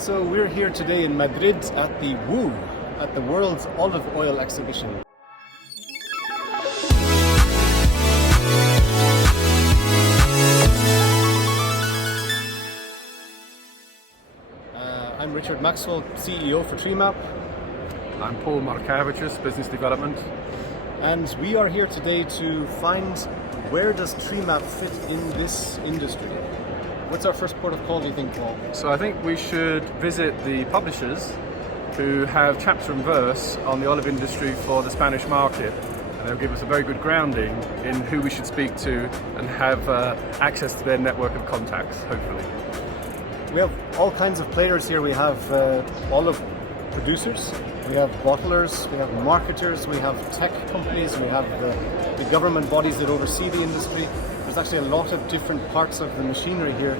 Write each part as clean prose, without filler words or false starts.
So we're here today in Madrid at the WOOE, at the World's Olive Oil Exhibition. I'm Richard Maxwell, CEO for Tremap. I'm Paul Markevicius, Business Development. And we are here today to find where does Tremap fit in this industry. What's our first port of call, do you think, Paul? So I think we should visit the publishers who have chapter and verse on the olive industry for the Spanish market. And they'll give us a very good grounding in who we should speak to and have access to their network of contacts, hopefully. We have all kinds of players here. We have olive producers, we have bottlers, we have marketers, we have tech companies, we have the government bodies that oversee the industry. There's actually a lot of different parts of the machinery here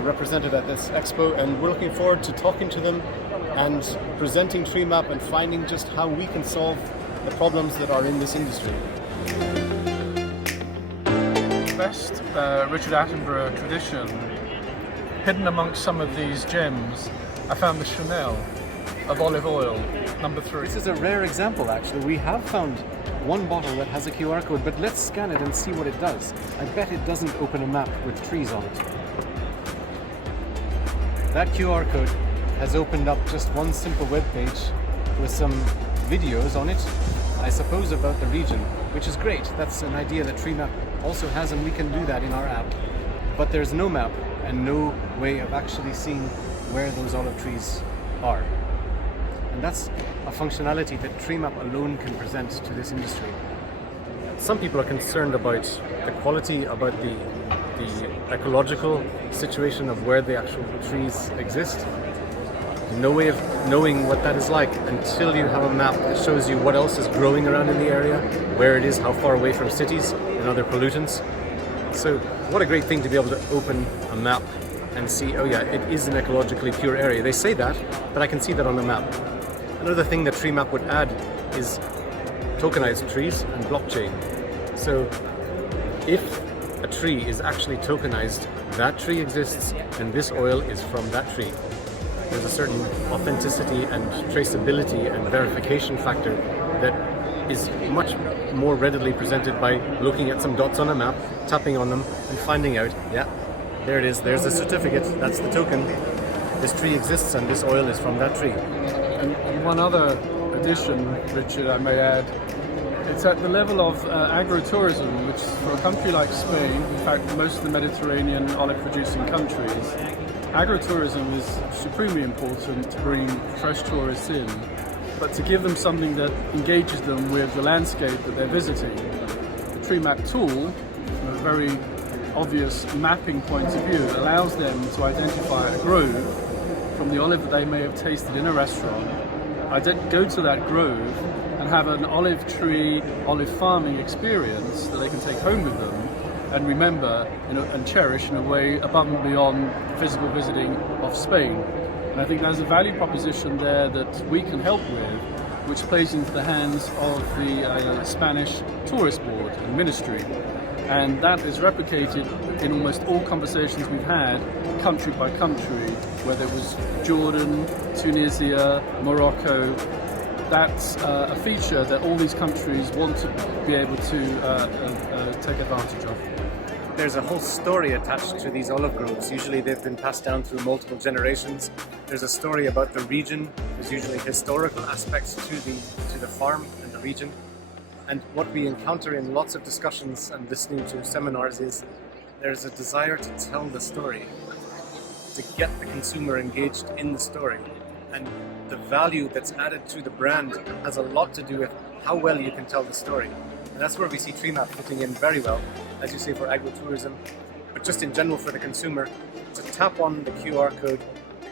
represented at this expo, and we're looking forward to talking to them and presenting Tremap and finding just how we can solve the problems that are in this industry. Best Richard Attenborough tradition, hidden amongst some of these gems, I found the Chanel of olive oil, number 3. This is a rare example, actually. We have found one bottle that has a QR code, but let's scan it and see what it does. I bet it doesn't open a map with trees on it. That QR code has opened up just one simple web page with some videos on it, I suppose about the region, which is great. That's an idea that Tremap also has, and we can do that in our app. But there's no map and no way of actually seeing where those olive trees are. And that's a functionality that Tremap alone can present to this industry. Some people are concerned about the quality, about the ecological situation of where the actual trees exist. No way of knowing what that is like until you have a map that shows you what else is growing around in the area, where it is, how far away from cities and other pollutants. So what a great thing to be able to open a map and see, oh yeah, it is an ecologically pure area. They say that, but I can see that on the map. Another thing that Tremap would add is tokenized trees and blockchain. So if a tree is actually tokenized, that tree exists and this oil is from that tree. There's a certain authenticity and traceability and verification factor that is much more readily presented by looking at some dots on a map, tapping on them and finding out, yeah, there it is, there's a certificate, that's the token. This tree exists and this oil is from that tree. And one other addition, Richard, I may add, it's at the level of agro-tourism, which for a country like Spain, in fact most of the Mediterranean olive-producing countries, agro-tourism is supremely important to bring fresh tourists in, but to give them something that engages them with the landscape that they're visiting. The Tremap tool, from a very obvious mapping point of view, allows them to identify a grove from the olive that they may have tasted in a restaurant, go to that grove and have an olive tree, olive farming experience that they can take home with them and remember and cherish in a way above and beyond physical visiting of Spain. And I think there's a value proposition there that we can help with, which plays into the hands of the Spanish Tourist Board and Ministry. And that is replicated in almost all conversations we've had, country by country, whether it was Jordan, Tunisia, Morocco. That's a feature that all these countries want to be able to take advantage of. There's a whole story attached to these olive groves. Usually they've been passed down through multiple generations. There's a story about the region. There's usually historical aspects to the farm and the region. And what we encounter in lots of discussions and listening to seminars is there's a desire to tell the story, to get the consumer engaged in the story. And the value that's added to the brand has a lot to do with how well you can tell the story. And that's where we see Tremap fitting in very well, as you say, for agro-tourism, but just in general for the consumer, to tap on the QR code,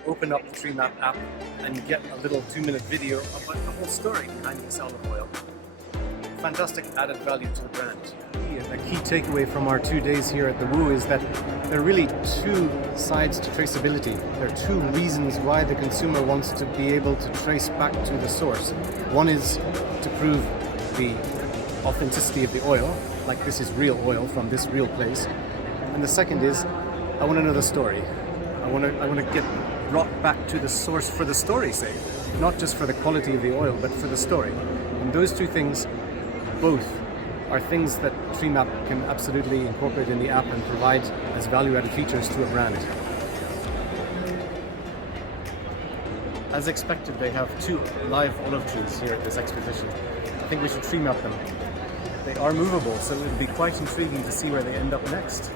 open up the Tremap app, and get a little 2-minute video about the whole story behind this olive oil. Fantastic added value to the brand. A key takeaway from our 2 days here at the WOOE is that there are really two sides to traceability. There are two reasons why the consumer wants to be able to trace back to the source. One is to prove the authenticity of the oil, like this is real oil from this real place. And the second is, I want to know the story. I want to get brought back to the source for the story's sake, not just for the quality of the oil, but for the story. And those two things, both, are things that Tremap can absolutely incorporate in the app and provide as value-added features to a brand. As expected, they have 2 live olive trees here at this exposition. I think we should Tremap them. They are movable, so it'll be quite intriguing to see where they end up next.